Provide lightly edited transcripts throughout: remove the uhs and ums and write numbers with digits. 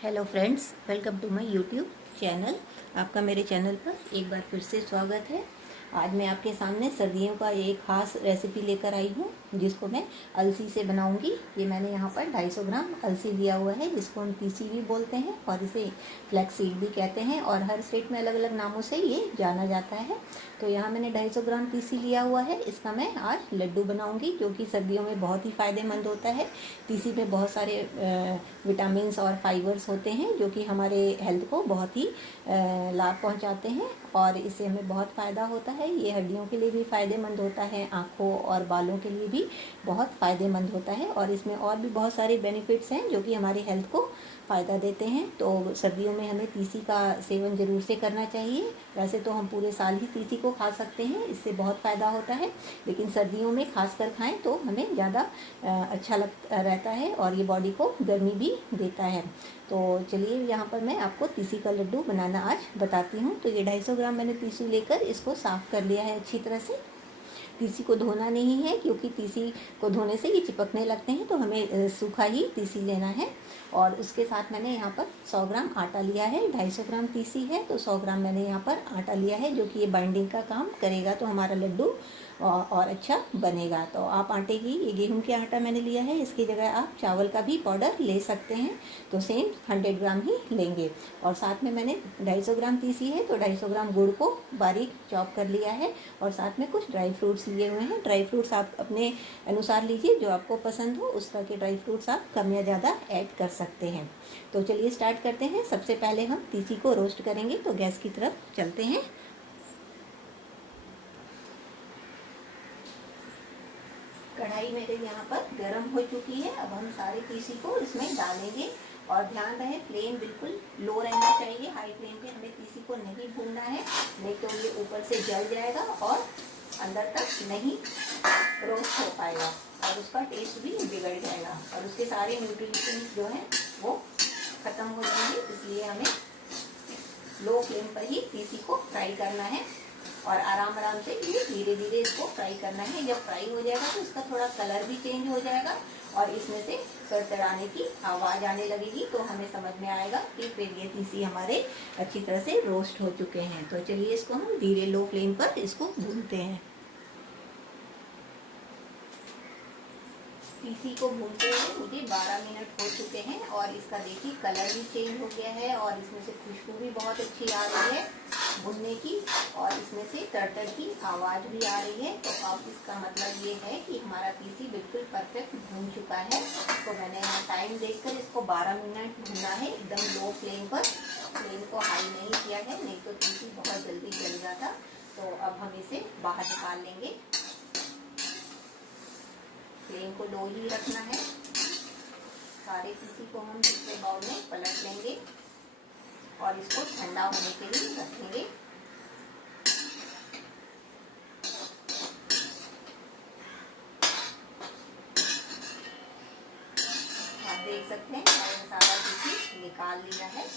Hello friends, welcome to my YouTube channel. आपका मेरे channel पर एक बार फिर से स्वागत है। आज मैं आपके सामने सर्दियों का एक ख़ास रेसिपी लेकर आई हूँ जिसको मैं अलसी से बनाऊँगी। ये मैंने यहाँ पर 250 ग्राम अलसी लिया हुआ है, जिसको हम तीसी भी बोलते हैं और इसे फ्लैक्स सीड भी कहते हैं, और हर स्टेट में अलग अलग नामों से ये जाना जाता है। तो यहाँ मैंने 250 ग्राम तीसी लिया हुआ है। इसका मैं आज लड्डू बनाऊँगी, जो कि सर्दियों में बहुत ही फ़ायदेमंद होता है। तीसी में बहुत सारे विटामिन्स और फाइबर्स होते हैं जो कि हमारे हेल्थ को बहुत ही लाभ पहुंचाते हैं, और इससे हमें बहुत फ़ायदा होता है। ये हड्डियों के लिए भी फ़ायदेमंद होता है, आँखों और बालों के लिए भी बहुत फ़ायदेमंद होता है, और इसमें और भी बहुत सारे बेनिफिट्स हैं जो कि हमारी हेल्थ को फ़ायदा देते हैं। तो सर्दियों में हमें तीसी का सेवन ज़रूर से करना चाहिए। वैसे तो हम पूरे साल ही तीसी को खा सकते हैं, इससे बहुत फ़ायदा होता है, लेकिन सर्दियों में खास कर खाएं तो हमें ज़्यादा अच्छा रहता है, और ये बॉडी को गर्मी भी देता है। तो चलिए, यहाँ पर मैं आपको तीसी का लड्डू बनाना आज बताती हूँ। तो ये 250 ग्राम मैंने तीसी लेकर इसको साफ़ कर लिया है अच्छी तरह से। तीसी को धोना नहीं है, क्योंकि तीसी को धोने से ये चिपकने लगते हैं, तो हमें सूखा ही तीसी लेना है। और उसके साथ मैंने यहाँ पर 100 ग्राम आटा लिया है। 250 ग्राम तीसी है तो 100 ग्राम मैंने यहाँ पर आटा लिया है, जो कि ये बाइंडिंग का काम करेगा, तो हमारा लड्डू और अच्छा बनेगा। तो आप आटे की, ये गेहूं के आटा मैंने लिया है, इसकी जगह आप चावल का भी पाउडर ले सकते हैं, तो सेम 100 ग्राम ही लेंगे। और साथ में मैंने 250 ग्राम तीसी है तो 250 ग्राम गुड़ को बारीक चॉप कर लिया है, और साथ में कुछ ड्राई फ्रूट्स लिए हुए हैं। ड्राई फ्रूट्स आप अपने अनुसार लीजिए, जो आपको पसंद हो उस तरह के ड्राई फ्रूट्स आप कम या ज़्यादा ऐड कर सकते हैं। तो चलिए स्टार्ट करते हैं। सबसे पहले हम तीसी को रोस्ट करेंगे, तो गैस की तरफ चलते हैं। कढ़ाई मेरे यहाँ पर गर्म हो चुकी है। अब हम सारे तीसी को इसमें डालेंगे, और ध्यान रहे फ्लेम बिल्कुल लो रहना चाहिए। हाई फ्लेम पे हमें तीसी को नहीं भूनना है, नहीं तो ये ऊपर से जल जाएगा और अंदर तक नहीं रोस्ट हो पाएगा, और उसका टेस्ट भी बिगड़ जाएगा, और उसके सारे न्यूट्रिएंट्स जो हैं वो ख़त्म हो जाएंगे। इसलिए हमें लो फ्लेम पर ही तीसी को फ्राई करना है, और आराम आराम से ये धीरे धीरे इसको फ्राई करना है। जब फ्राई हो जाएगा तो इसका थोड़ा कलर भी चेंज हो जाएगा, और इसमें से सरसराने की आवाज़ आने लगेगी, तो हमें समझ में आएगा कि फिर ये तीसी हमारे अच्छी तरह से रोस्ट हो चुके हैं। तो चलिए इसको हम धीरे लो फ्लेम पर इसको भूनते हैं। तीसी को भूनते हुए मुझे 12 मिनट हो चुके हैं, और इसका देखिए कलर भी चेंज हो गया है, और इसमें से खुशबू भी बहुत अच्छी आ रही है भुनने की, और इसमें से तड़तड़ की आवाज़ भी आ रही है। तो अब इसका मतलब ये है कि हमारा तीसी बिल्कुल परफेक्ट भून चुका है। तो मैंने यहाँ टाइम देखकर इसको 12 मिनट भूना है, एकदम लो फ्लेम पर। फ्लेम को हाई नहीं किया है, नहीं तो तीसी बहुत जल्दी जल जाता। तो अब हम इसे बाहर निकाल लेंगे। फ्लेम को लो ही रखना है। सारे तीसी को हम दूसरे बाउल में पलट लेंगे, और इसको ठंडा होने के लिए रखेंगे। आप देख सकते हैं मैंने सारा तीसी निकाल लिया है।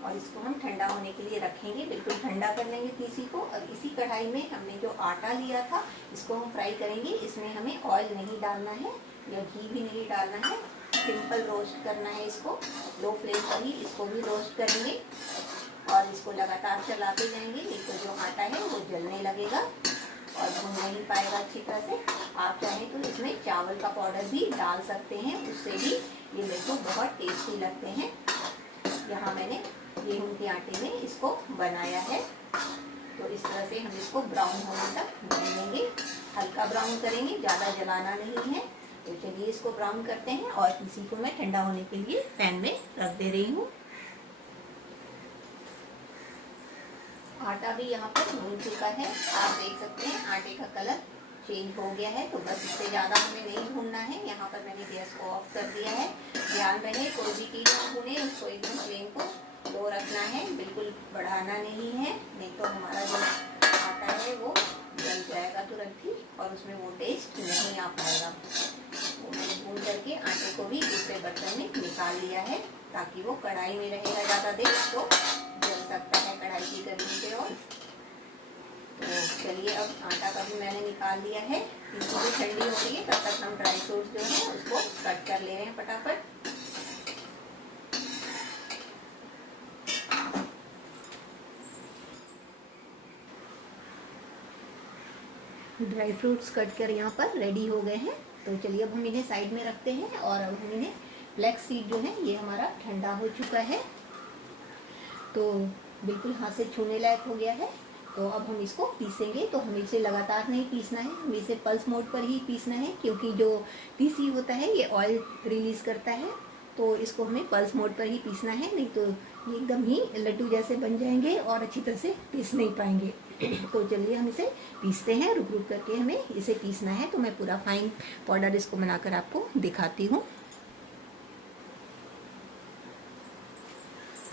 और इसको हम ठंडा होने के लिए रखेंगे, बिल्कुल ठंडा कर लेंगे तीसी को। और इसी कढ़ाई में हमने जो आटा लिया था इसको हम फ्राई करेंगे। इसमें हमें ऑयल नहीं डालना है या घी भी नहीं डालना है, सिंपल रोस्ट करना है इसको। लो फ्लेम पर ही इसको भी रोस्ट करेंगे, और इसको लगातार चलाते जाएंगे, नहीं तो जो आटा है वो जलने लगेगा और भून नहीं पाएगा अच्छी तरह से। आप चाहें तो इसमें चावल का पाउडर भी डाल सकते हैं, उससे भी ये लड्डू बहुत टेस्टी लगते हैं। यहाँ मैंने गेहूं के आटे में इसको बनाया है। तो इस तरह से हम इसको ब्राउन होने तक भून लेंगे। हल्का ब्राउन करेंगे, ज़्यादा जलाना नहीं है। तो चलिए इसको ब्राउन करते हैं, और तीसी को मैं ठंडा होने के लिए पैन में रख दे रही हूँ। आटा भी यहाँ पर भून चुका है, आप देख सकते हैं आटे का कलर चेंज हो गया है। तो बस इससे ज़्यादा हमें नहीं भूनना है। यहाँ पर मैंने गैस को ऑफ कर दिया है। ध्यान रहे कोई भी चीज़ भूने उसको एकदम फ्लेम को लो रखना है, बिल्कुल बढ़ाना नहीं है, नहीं तो हमारा जो आटा है वो जल जाएगा तुरंत ही, और उसमें वो टेस्ट नहीं आ पाएगा। वो मैंने भून करके आटे को भी दूसरे बर्तन में निकाल लिया है, ताकि वो कढ़ाई में रहेगा ज़्यादा देर तो जल सकता है कढ़ाई की गर्मी से। और तो चलिए अब आटा का भी मैंने निकाल लिया है। इसकी भी ठंडी हो रही है, तब तक हम ड्राई फ्रूट्स जो है उसको कट कर ले रहे हैं फटाफट। ड्राई फ्रूट्स कट कर यहाँ पर रेडी हो गए हैं। तो चलिए अब हम इन्हें साइड में रखते हैं और अब हम इन्हें फ्लैक्स सीड जो है ये हमारा ठंडा हो चुका है, तो बिल्कुल हाथ से छूने लायक हो गया है। तो अब हम इसको पीसेंगे। तो हमें इसे लगातार नहीं पीसना है, हमें इसे पल्स मोड पर ही पीसना है, क्योंकि जो पीसी होता है ये ऑयल रिलीज़ करता है। तो इसको हमें पल्स मोड पर ही पीसना है, नहीं तो ये एकदम ही लड्डू जैसे बन जाएंगे और अच्छी तरह से पीस नहीं पाएंगे। तो चलिए हम इसे पीसते हैं, रुक रुक करके हमें इसे पीसना है। तो मैं पूरा फाइन पाउडर इसको बनाकर आपको दिखाती हूँ।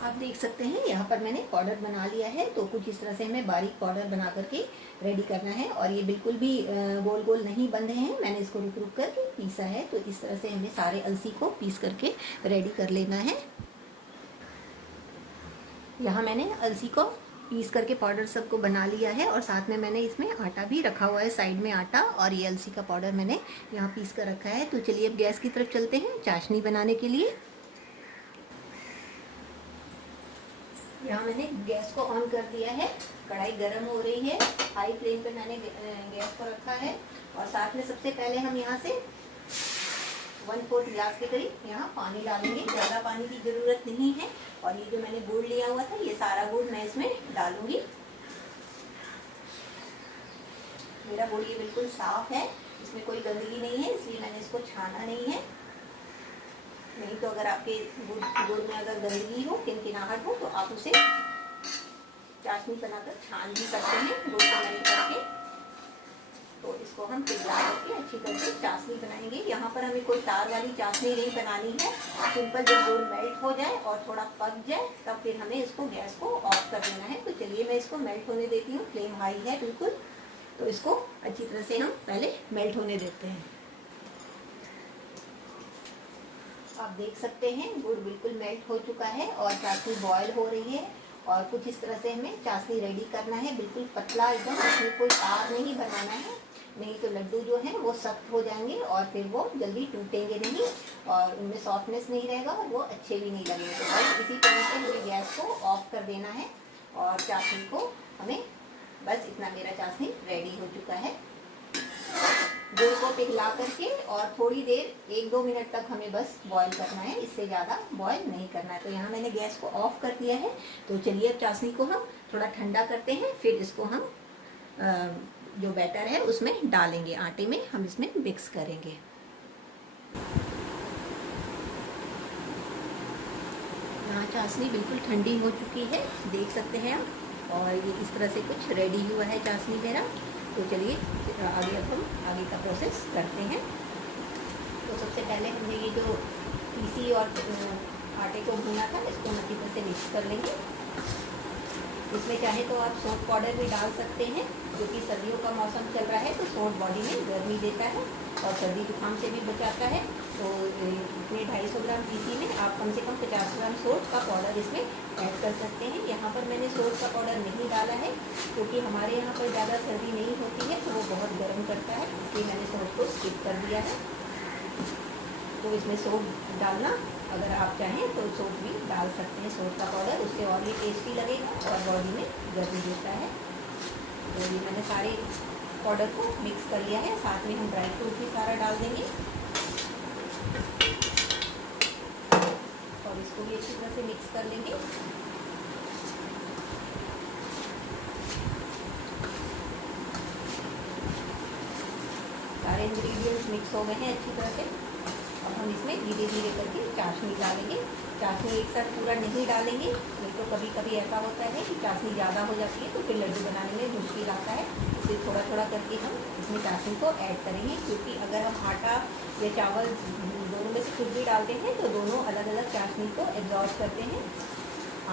आप देख सकते हैं यहाँ पर मैंने पाउडर बना लिया है। तो कुछ इस तरह से हमें बारीक पाउडर बना करके रेडी करना है, और ये बिल्कुल भी गोल गोल नहीं बन रहे हैं। मैंने इसको रुक रुक करके पीसा है। तो इस तरह से हमें सारे अलसी को पीस करके रेडी कर लेना है। यहाँ मैंने अलसी को पीस करके पाउडर सबको बना लिया है, और साथ में मैंने इसमें आटा भी रखा हुआ है, साइड में आटा, और ये अलसी का पाउडर मैंने यहाँ पीस कर रखा है। तो चलिए अब गैस की तरफ चलते हैं चाशनी बनाने के लिए। यहाँ मैंने गैस को ऑन कर दिया है, कढ़ाई गर्म हो रही है, हाई फ्लेम पे मैंने गैस को रखा है। और साथ में सबसे पहले हम यहाँ से 1/4 गिलास के करीब यहाँ पानी डालेंगे। ज़्यादा पानी की ज़रूरत नहीं है। और ये जो मैंने गुड़ लिया हुआ था, ये सारा गुड़ मैं इसमें डालूंगी। मेरा गुड़ ये बिल्कुल साफ है, इसमें कोई गंदगी नहीं है, इसलिए मैंने इसको छाना नहीं है। नहीं तो अगर आपके गुड़ में अगर गंदगी हो, किनकिनाहट हो, तो आप उसे चाशनी बनाकर छान भी सकते हैं गुड़ को मेल्ट करके। तो इसको हम पिघला करके अच्छी तरह से चाशनी बनाएंगे। यहाँ पर हमें कोई तार वाली चाशनी नहीं बनानी है। सिंपल जब गुड़ मेल्ट हो जाए और थोड़ा पक जाए, तब फिर हमें इसको गैस को ऑफ कर देना है। तो चलिए मैं इसको मेल्ट होने देती हूँ। फ्लेम हाई है बिल्कुल, तो इसको अच्छी तरह से हम पहले मेल्ट होने देते हैं। आप देख सकते हैं गुड़ बिल्कुल मेल्ट हो चुका है और चाशनी बॉयल हो रही है। और कुछ इस तरह से हमें चाशनी रेडी करना है, बिल्कुल पतला एकदम, इसमें कोई तार नहीं बनाना है, नहीं तो लड्डू जो हैं वो सख्त हो जाएंगे और फिर वो जल्दी टूटेंगे नहीं, और उनमें सॉफ्टनेस नहीं रहेगा और वो अच्छे भी नहीं लगेंगे। तो बस इसी तरह से हमें गैस को ऑफ कर देना है और चाशनी को हमें, बस इतना मेरा चाशनी रेडी हो चुका है। गुड़ को पिघला करके और थोड़ी देर 1-2 मिनट तक हमें बस बॉईल करना है, इससे ज़्यादा बॉईल नहीं करना है। तो यहाँ मैंने गैस को ऑफ कर दिया है। तो चलिए अब चाशनी को हम थोड़ा ठंडा करते हैं, फिर इसको हम जो बैटर है उसमें डालेंगे, आटे में हम इसमें मिक्स करेंगे। यहाँ चाशनी बिल्कुल ठंडी हो चुकी है, देख सकते हैं आप, और ये इस तरह से कुछ रेडी हुआ है चाशनी मेरा। तो चलिए आगे अब हम आगे का प्रोसेस करते हैं। तो सबसे पहले हमने ये जो पीसी और आटे को भूना था, इसको हम अच्छी तरह से मिक्स कर लेंगे। इसमें चाहे तो आप सौंठ पाउडर भी डाल सकते हैं, क्योंकि सर्दियों का मौसम चल रहा है, तो सौंठ बॉडी में गर्मी देता है और सर्दी जुकाम से भी बचाता है। तो इसमें 250 ग्राम पीसी में आप कम से कम 50 ग्राम सौंठ का पाउडर इसमें ऐड कर सकते हैं। यहाँ पर मैंने सौंठ का पाउडर नहीं डाला है, क्योंकि हमारे यहाँ पर ज़्यादा सर्दी नहीं होती है, तो वो बहुत गर्म करता है, इसलिए मैंने सौंठ को स्किप कर दिया है। तो इसमें सौंठ डालना, अगर आप चाहें तो सौंठ भी डाल सकते हैं, सौंठ का पाउडर, उससे और भी टेस्टी लगेगा और बॉडी में गर्मी देता है। तो ये मैंने सारे पाउडर को मिक्स कर लिया है, साथ में हम ड्राई फ्रूट भी सारा डाल देंगे और इसको भी अच्छी तरह से मिक्स कर लेंगे। सारे इंग्रेडिएंट्स मिक्स हो गए हैं अच्छी तरह से। अब हम इसमें धीरे धीरे करके चाशनी डालेंगे। चाशनी एक साथ पूरा नहीं डालेंगे, नहीं तो कभी कभी ऐसा होता है कि चाशनी ज़्यादा हो जाती है, तो फिर लड्डू बनाने में मुश्किल आता है। इसलिए थोड़ा थोड़ा करके हम इसमें चाशनी को ऐड करेंगे, क्योंकि अगर हम आटा या चावल दोनों में से कुछ भी डालते हैं तो दोनों अलग अलग चाशनी को एब्जॉर्ब करते हैं।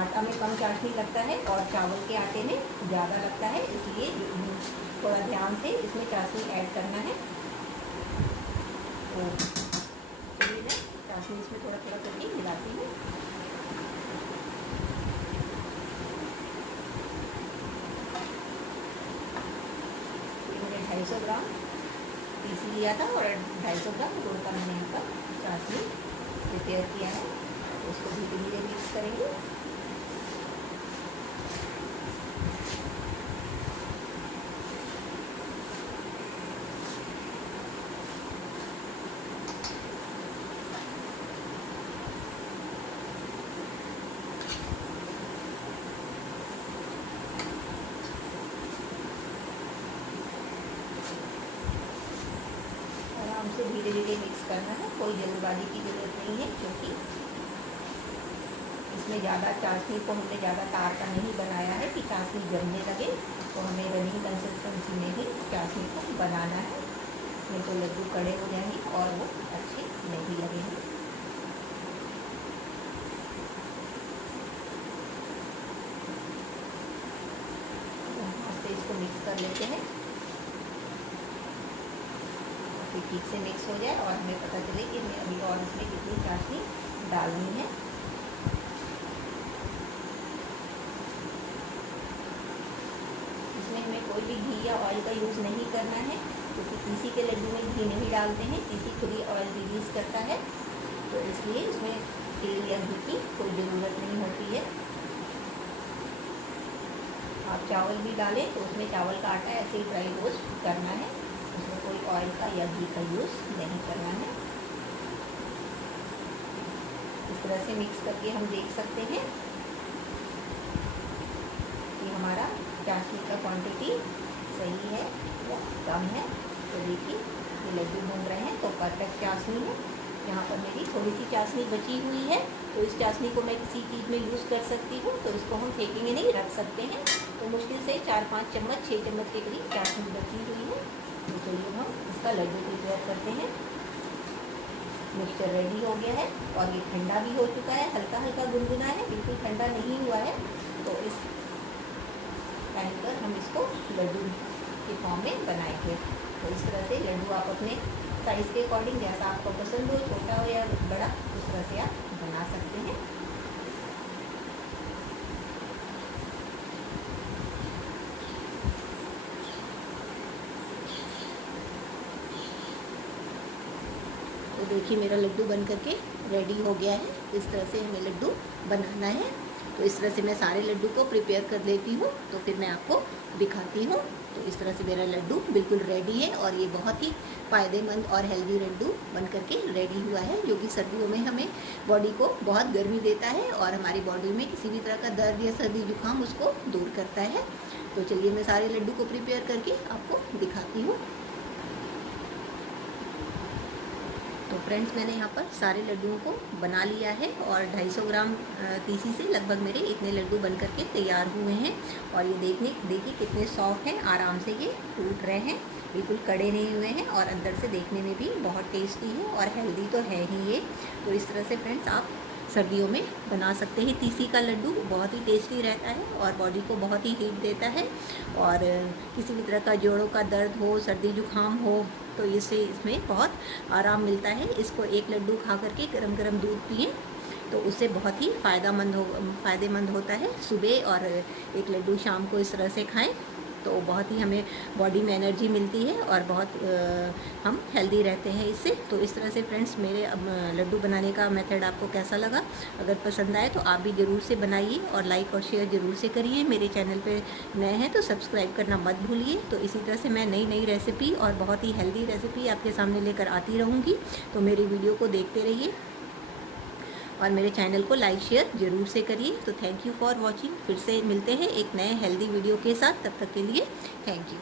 आटा में कम चाशनी लगता है और चावल के आटे में ज़्यादा लगता है, इसलिए थोड़ा ध्यान से इसमें चाशनी ऐड करना है। तो चलिए मैं चाशनी इसमें थोड़ा थोड़ा करके मिलाती हूँ। ग्राम तीसी लिया था और 250 ग्राम गुड़ का मैंने यहाँ पर चाशनी प्रिपेयर किया है। तो उसको धीरे धीरे मिक्स करेंगे। हमसे धीरे धीरे मिक्स करना है, कोई जल्दबाजी की ज़रूरत नहीं है, क्योंकि इसमें ज़्यादा चाशनी को हमने ज़्यादा तार का नहीं बनाया है कि चाशनी जमने लगे। तो हमें रनिंग कंसिस्टेंसी में ही चाशनी को बनाना है, नहीं तो लड्डू कड़े हो जाएंगे और वो अच्छे नहीं लगेंगे। तो हाथ से इसको मिक्स कर लेते हैं, ठीक से मिक्स हो जाए और हमें पता चले कि हमें अभी और इसमें कितनी चाशनी डालनी है। इसमें हमें कोई भी घी या ऑयल का यूज़ नहीं करना है, क्योंकि तीसी के लड्डू में घी नहीं डालते हैं, तीसी खुद ही ऑयल रिलीज करता है। तो इसलिए इसमें तेल या घी की कोई ज़रूरत नहीं होती है। आप चावल भी डालें तो उसमें चावल का आटा ऐसे ही ड्राई रोस्ट करना है, उसमें कोई ऑयल का या घी का यूज़ नहीं करना है। इस तरह से मिक्स करके हम देख सकते हैं कि हमारा चाशनी का क्वांटिटी सही है या कम है। तो देखिए ये लड्डू बन रहे हैं, तो परफेक्ट चाशनी है। यहाँ पर मेरी थोड़ी सी चाशनी बची हुई है, तो इस चाशनी को मैं किसी चीज़ में यूज़ कर सकती हूँ। तो इसको हम फेंकेंगे नहीं, रख सकते हैं। तो मुश्किल से 4-5 चम्मच 6 चम्मच के करीब चाशनी बची हुई है। तो चलिए हम इसका लड्डू प्रिपेयर करते हैं। मिक्सचर रेडी हो गया है और ये ठंडा भी हो चुका है, हल्का हल्का गुनगुना है, बिल्कुल ठंडा नहीं हुआ है। तो इस टाइम पर हम इसको लड्डू के फॉर्म में बनाएंगे। तो इस तरह से लड्डू आप अपने साइज़ के अकॉर्डिंग, जैसा आपको पसंद हो, छोटा हो या बड़ा, उस तरह से आप बना सकते हैं। तो देखिए मेरा लड्डू बन करके रेडी हो गया है। इस तरह से हमें लड्डू बनाना है। तो इस तरह से मैं सारे लड्डू को प्रिपेयर कर लेती हूँ, तो फिर मैं आपको दिखाती हूँ। तो इस तरह से मेरा लड्डू बिल्कुल रेडी है और ये बहुत ही फ़ायदेमंद और हेल्दी लड्डू बन करके रेडी हुआ है, जो कि सर्दियों में हमें बॉडी को बहुत गर्मी देता है और हमारी बॉडी में किसी भी तरह का दर्द या सर्दी जुकाम उसको दूर करता है। तो चलिए मैं सारे लड्डू को प्रिपेयर करके आपको दिखाती हूँ। तो फ्रेंड्स मैंने यहाँ पर सारे लड्डुओं को बना लिया है और 250 ग्राम तीसी से लगभग मेरे इतने लड्डू बन करके तैयार हुए हैं। और ये देखिए कितने सॉफ्ट हैं, आराम से ये टूट रहे हैं, बिल्कुल कड़े नहीं हुए हैं और अंदर से देखने में भी बहुत टेस्टी है और हेल्दी तो है ही ये। तो इस तरह से फ्रेंड्स आप सर्दियों में बना सकते हैं। तीसी का लड्डू बहुत ही टेस्टी रहता है और बॉडी को बहुत ही हीट देता है। और किसी भी तरह का जोड़ों का दर्द हो, सर्दी जुकाम हो, तो इसमें बहुत आराम मिलता है। इसको एक लड्डू खा करके गरम गरम दूध पिए तो उससे बहुत ही फ़ायदेमंद होता है। सुबह और एक लड्डू शाम को इस तरह से खाएं तो बहुत ही हमें बॉडी में एनर्जी मिलती है और बहुत हम हेल्दी रहते हैं इससे। तो इस तरह से फ्रेंड्स मेरे लड्डू बनाने का मेथड आपको कैसा लगा? अगर पसंद आए तो आप भी ज़रूर से बनाइए और लाइक और शेयर ज़रूर से करिए। मेरे चैनल पे नए हैं तो सब्सक्राइब करना मत भूलिए। तो इसी तरह से मैं नई रेसिपी और बहुत ही हेल्दी रेसिपी आपके सामने लेकर आती रहूँगी। तो मेरी वीडियो को देखते रहिए और मेरे चैनल को लाइक शेयर ज़रूर से करिए। तो थैंक यू फॉर वॉचिंग। फिर से मिलते हैं एक नए हेल्दी वीडियो के साथ, तब तक के लिए थैंक यू।